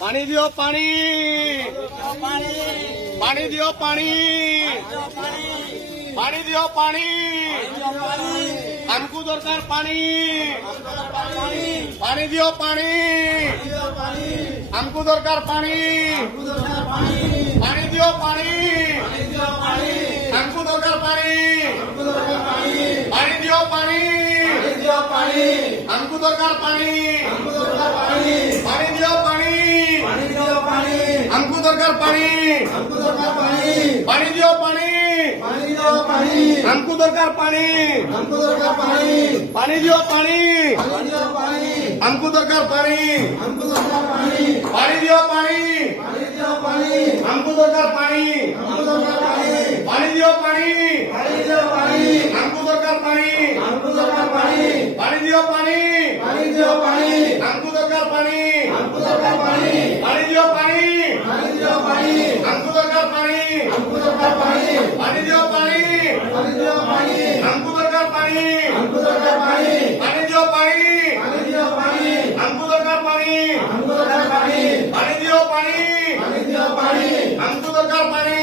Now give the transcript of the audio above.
पानी दियो पानी पानी दियो पानी पानी दियो पानी हमको दरकार पानी पानी दियो पानी हमको दरकार पानी पानी दियो पानी हमको दरकार पानी पानी दियो पानी हमको दरकार पानी पानी दियो पानी हमको दरकार पानी पानी दियो पानी हमको दरकार पानी पानी दियो पानी हमको दरकार पानी पानी दियो पानी हमको दरकार पानी पानी दियो पानी हमको दरकार पानी पानी दियो पानी हमको दरकार पानी पानी दियो पानी हमको दरकार पानी पानी दियो पानी हमको दरकार पानी पानी दियो पानी हमको दरकार पानी पानी दियो पानी हमको दरकार पानी